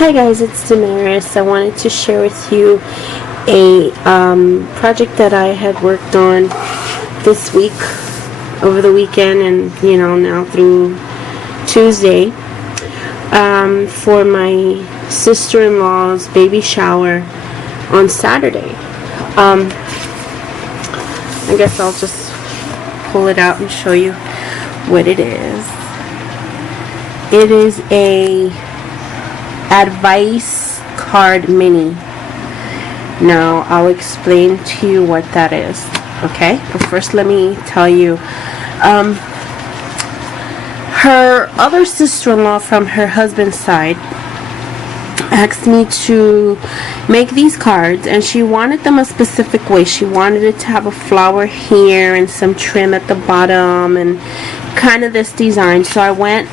Hi guys, it's Damaris. I wanted to share with you a project that I had worked on this week, over the weekend, and now through Tuesday, for my sister-in-law's baby shower on Saturday. I guess I'll just pull it out and show you what it is. It is a advice card mini. Now I'll explain to you what that is, okay? But first let me tell you, her other sister-in-law from her husband's side asked me to make these cards, and she wanted them a specific way. She wanted it to have a flower here and some trim at the bottom and kind of this design. So I went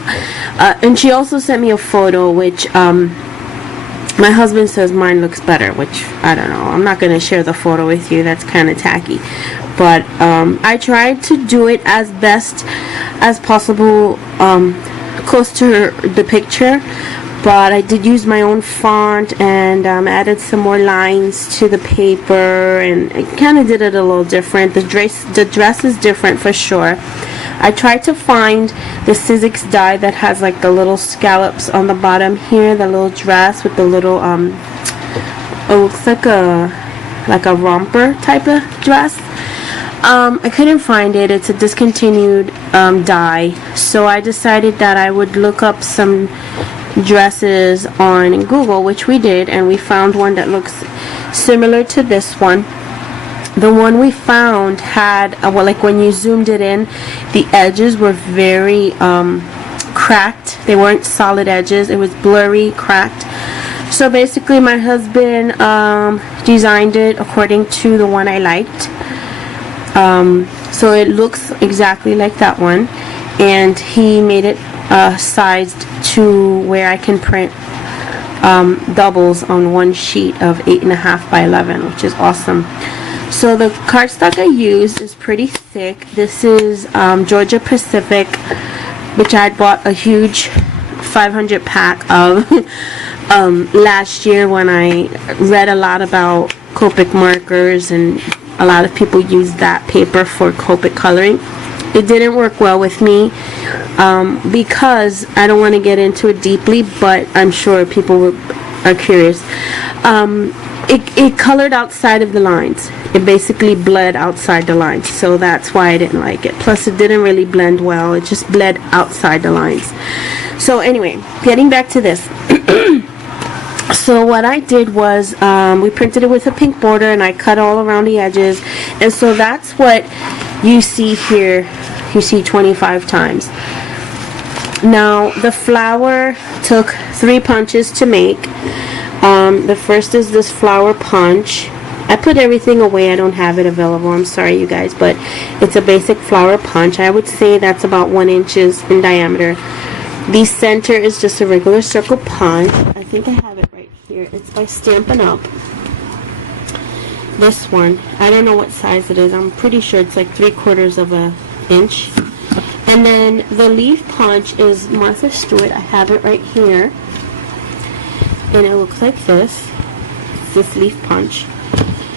and she also sent me a photo, which my husband says mine looks better, which I don't know. I'm not going to share the photo with you. That's kind of tacky. But I tried to do it as best as possible, close to the picture. But I did use my own font and added some more lines to the paper, and I kind of did it a little different. The dress is different for sure. I tried to find the Sizzix die that has like the little scallops on the bottom here, the little dress with the little it looks like a romper type of dress. I couldn't find it. It's a discontinued die, so I decided that I would look up some dresses on Google, which we did, and we found one that looks similar to this one. The one we found had well, like when you zoomed it in, the edges were very cracked. They weren't solid edges. It was blurry, cracked. So basically my husband designed it according to the one I liked. So it looks exactly like that one, and he made it sized to where I can print doubles on one sheet of 8.5 by 11, which is awesome. So the cardstock I used is pretty thick. This is Georgia Pacific, which I had bought a huge 500 pack of last year when I read a lot about Copic markers, and a lot of people use that paper for Copic coloring. It didn't work well with me because I don't want to get into it deeply, but I'm sure people are curious. It colored outside of the lines. It basically bled outside the lines, so that's why I didn't like it. Plus it didn't really blend well. It just bled outside the lines. So anyway, getting back to this. So what I did was we printed it with a pink border, and I cut all around the edges, and so that's what you see here. You see 25 times. Now the flower took 3 punches to make. The first is this flower punch. I put everything away. I don't have it available. I'm sorry, you guys, but it's a basic flower punch. I would say that's about 1 inch in diameter. The center is just a regular circle punch. I think I have it right here. It's by Stampin' Up. This one, I don't know what size it is. I'm pretty sure it's like 3/4 of an inch. And then the leaf punch is Martha Stewart. I have it right here, and it looks like this. It's this leaf punch.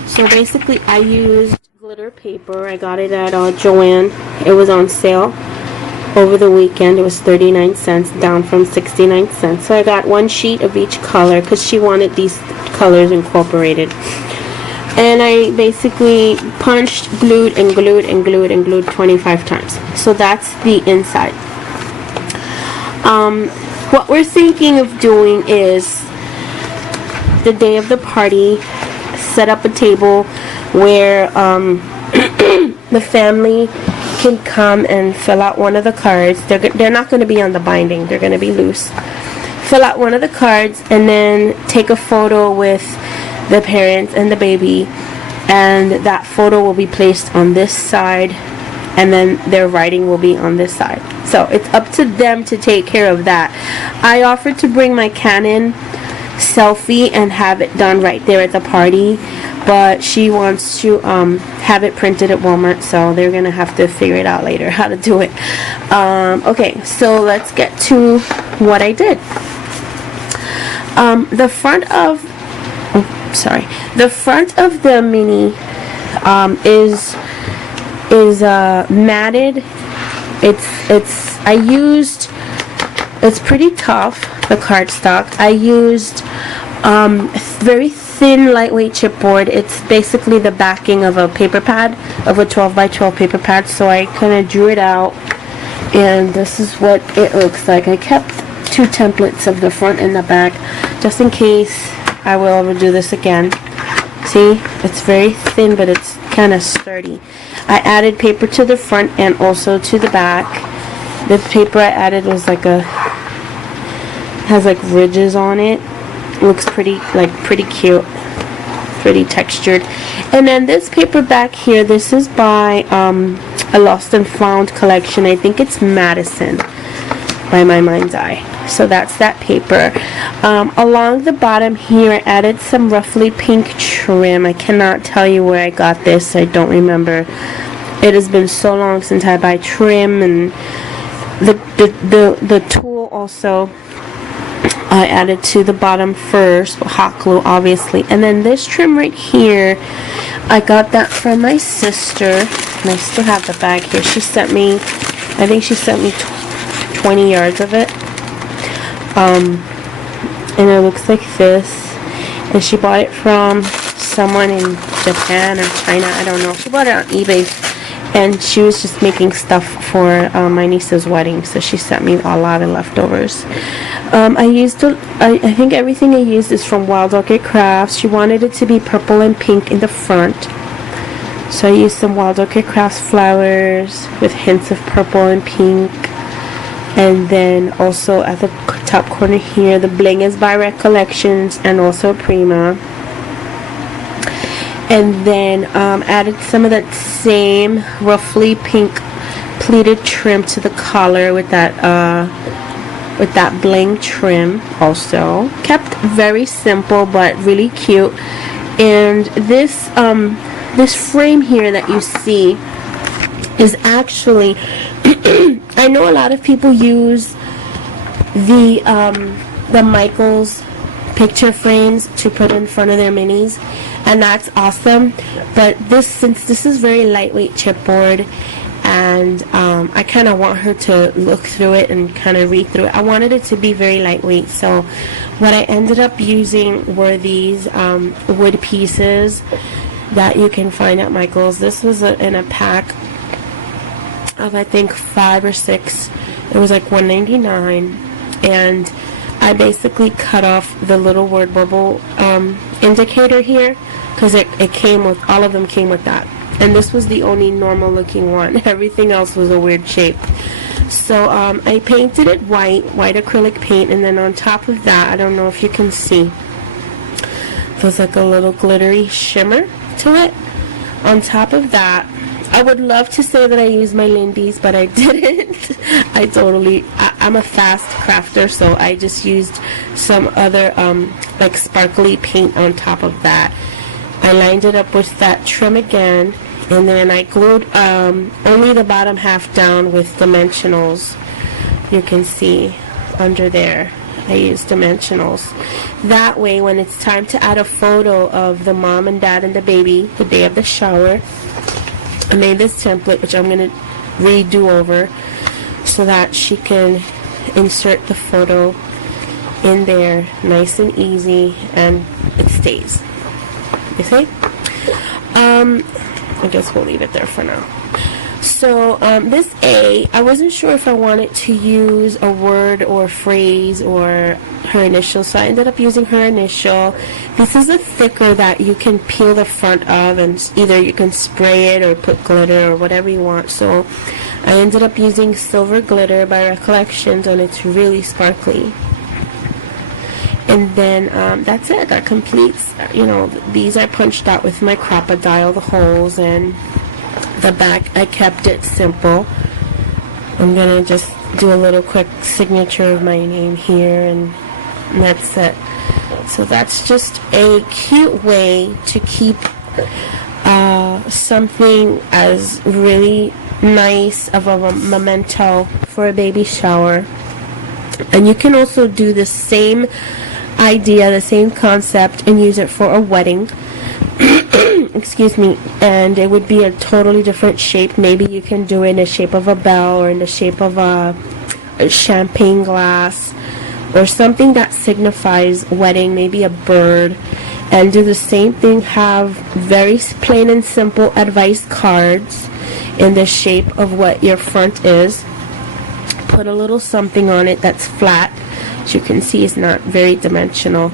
So basically I used glitter paper. I got it at Joann. It was on sale over the weekend. It was 39 cents, down from 69 cents. So I got 1 sheet of each color because she wanted these colors incorporated. And I basically punched, glued, and glued, and glued, and glued 25 times. So that's the inside. What we're thinking of doing is, the day of the party, set up a table where the family can come and fill out one of the cards. They're not going to be on the binding. They're going to be loose. Fill out one of the cards and then take a photo with the parents and the baby, and that photo will be placed on this side, and then their writing will be on this side. So it's up to them to take care of that. I offered to bring my Canon selfie and have it done right there at the party, but she wants to have it printed at Walmart, so they're gonna have to figure it out later how to do it. Okay, so let's get to what I did. The front of, the front of the mini is matted. It's pretty tough, the cardstock. I used very thin, lightweight chipboard. It's basically the backing of a paper pad, of a 12 by 12 paper pad. So I kind of drew it out, and this is what it looks like. I kept 2 templates of the front and the back, just in case I will ever do this again. See, it's very thin, but it's kind of sturdy. I added paper to the front and also to the back. The paper I added was like has like ridges on it. Looks pretty cute, pretty textured. And then this paper back here, this is by a Lost and Found collection. I think it's Madison by My Mind's Eye. So that's that paper. Along the bottom here, I added some roughly pink trim. I cannot tell you where I got this. I don't remember. It has been so long since I buy trim, and the tool also I added to the bottom first, hot glue obviously. And then this trim right here, I got that from my sister, and I still have the bag here. She sent me, I think she sent me 20 yards of it. And it looks like this, and she bought it from someone in Japan or China, I don't know. She bought it on eBay, and she was just making stuff for my niece's wedding, so she sent me a lot of leftovers. I think everything I used is from Wild Orchid Crafts. She wanted it to be purple and pink in the front, so I used some Wild Orchid Crafts flowers with hints of purple and pink. And then also at the top corner here, the bling is by Recollections and also Prima. And then added some of that same roughly pink pleated trim to the collar with that bling trim also. Kept very simple but really cute. And this frame here that you see is actually I know a lot of people use the Michaels picture frames to put in front of their minis, and that's awesome. But since this is very lightweight chipboard, and I kind of want her to look through it and kind of read through it, I wanted it to be very lightweight. So what I ended up using were these wood pieces that you can find at Michaels. This was in a pack of I think 5 or 6. It was like $1.99, and I basically cut off the little word bubble indicator here, because it came with, all of them came with that, and this was the only normal looking one. Everything else was a weird shape. So I painted it white acrylic paint, and then on top of that, I don't know if you can see, there's like a little glittery shimmer to it. On top of that, I would love to say that I used my Lindy's, but I didn't. I'm a fast crafter, so I just used some other like sparkly paint on top of that. I lined it up with that trim again, and then I glued only the bottom half down with dimensionals. You can see under there I used dimensionals. That way when it's time to add a photo of the mom and dad and the baby the day of the shower, I made this template, which I'm going to redo over, so that she can insert the photo in there nice and easy, and it stays. You see? I guess we'll leave it there for now. So this A, I wasn't sure if I wanted to use a word or phrase or her initial, so I ended up using her initial. This is a thicker that you can peel the front of, and either you can spray it or put glitter or whatever you want. So I ended up using Silver Glitter by Recollections, and it's really sparkly. And then that's it. That completes, these I punched out with my Crop-A-Dial, the holes, and the back I kept it simple. I'm gonna just do a little quick signature of my name here, and that's it. So that's just a cute way to keep something as really nice of a memento for a baby shower. And you can also do the same idea, the same concept, and use it for a wedding. Excuse me. And it would be a totally different shape. Maybe you can do it in the shape of a bell, or in the shape of a champagne glass, or something that signifies wedding, maybe a bird. And do the same thing. Have very plain and simple advice cards in the shape of what your front is. Put a little something on it that's flat. As you can see, it's not very dimensional.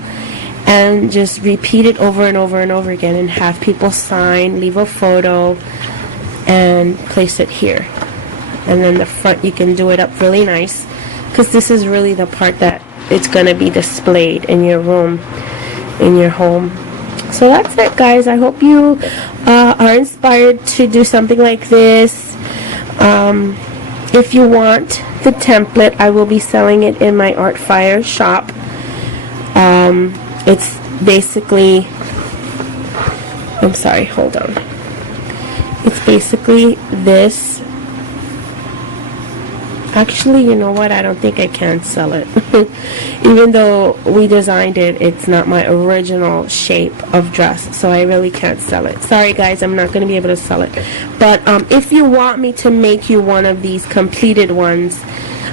And just repeat it over and over and over again, and have people sign, leave a photo, and place it here. And then the front, you can do it up really nice, because this is really the part that it's going to be displayed in your room, in your home. So that's it, guys. I hope you are inspired to do something like this. If you want the template, I will be selling it in my Art Fire shop. It's basically, I'm sorry, hold on. It's basically this. Actually, you know what? I don't think I can sell it. Even though we designed it, it's not my original shape of dress, so I really can't sell it. Sorry, guys, I'm not going to be able to sell it. But if you want me to make you one of these completed ones,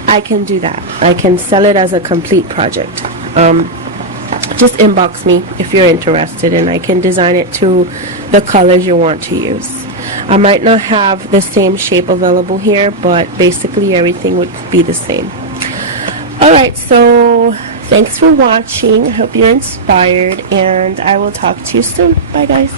I can do that. I can sell it as a complete project. Just inbox me if you're interested, and I can design it to the colors you want to use. I might not have the same shape available here, but basically everything would be the same. Alright, so thanks for watching. I hope you're inspired, and I will talk to you soon. Bye, guys.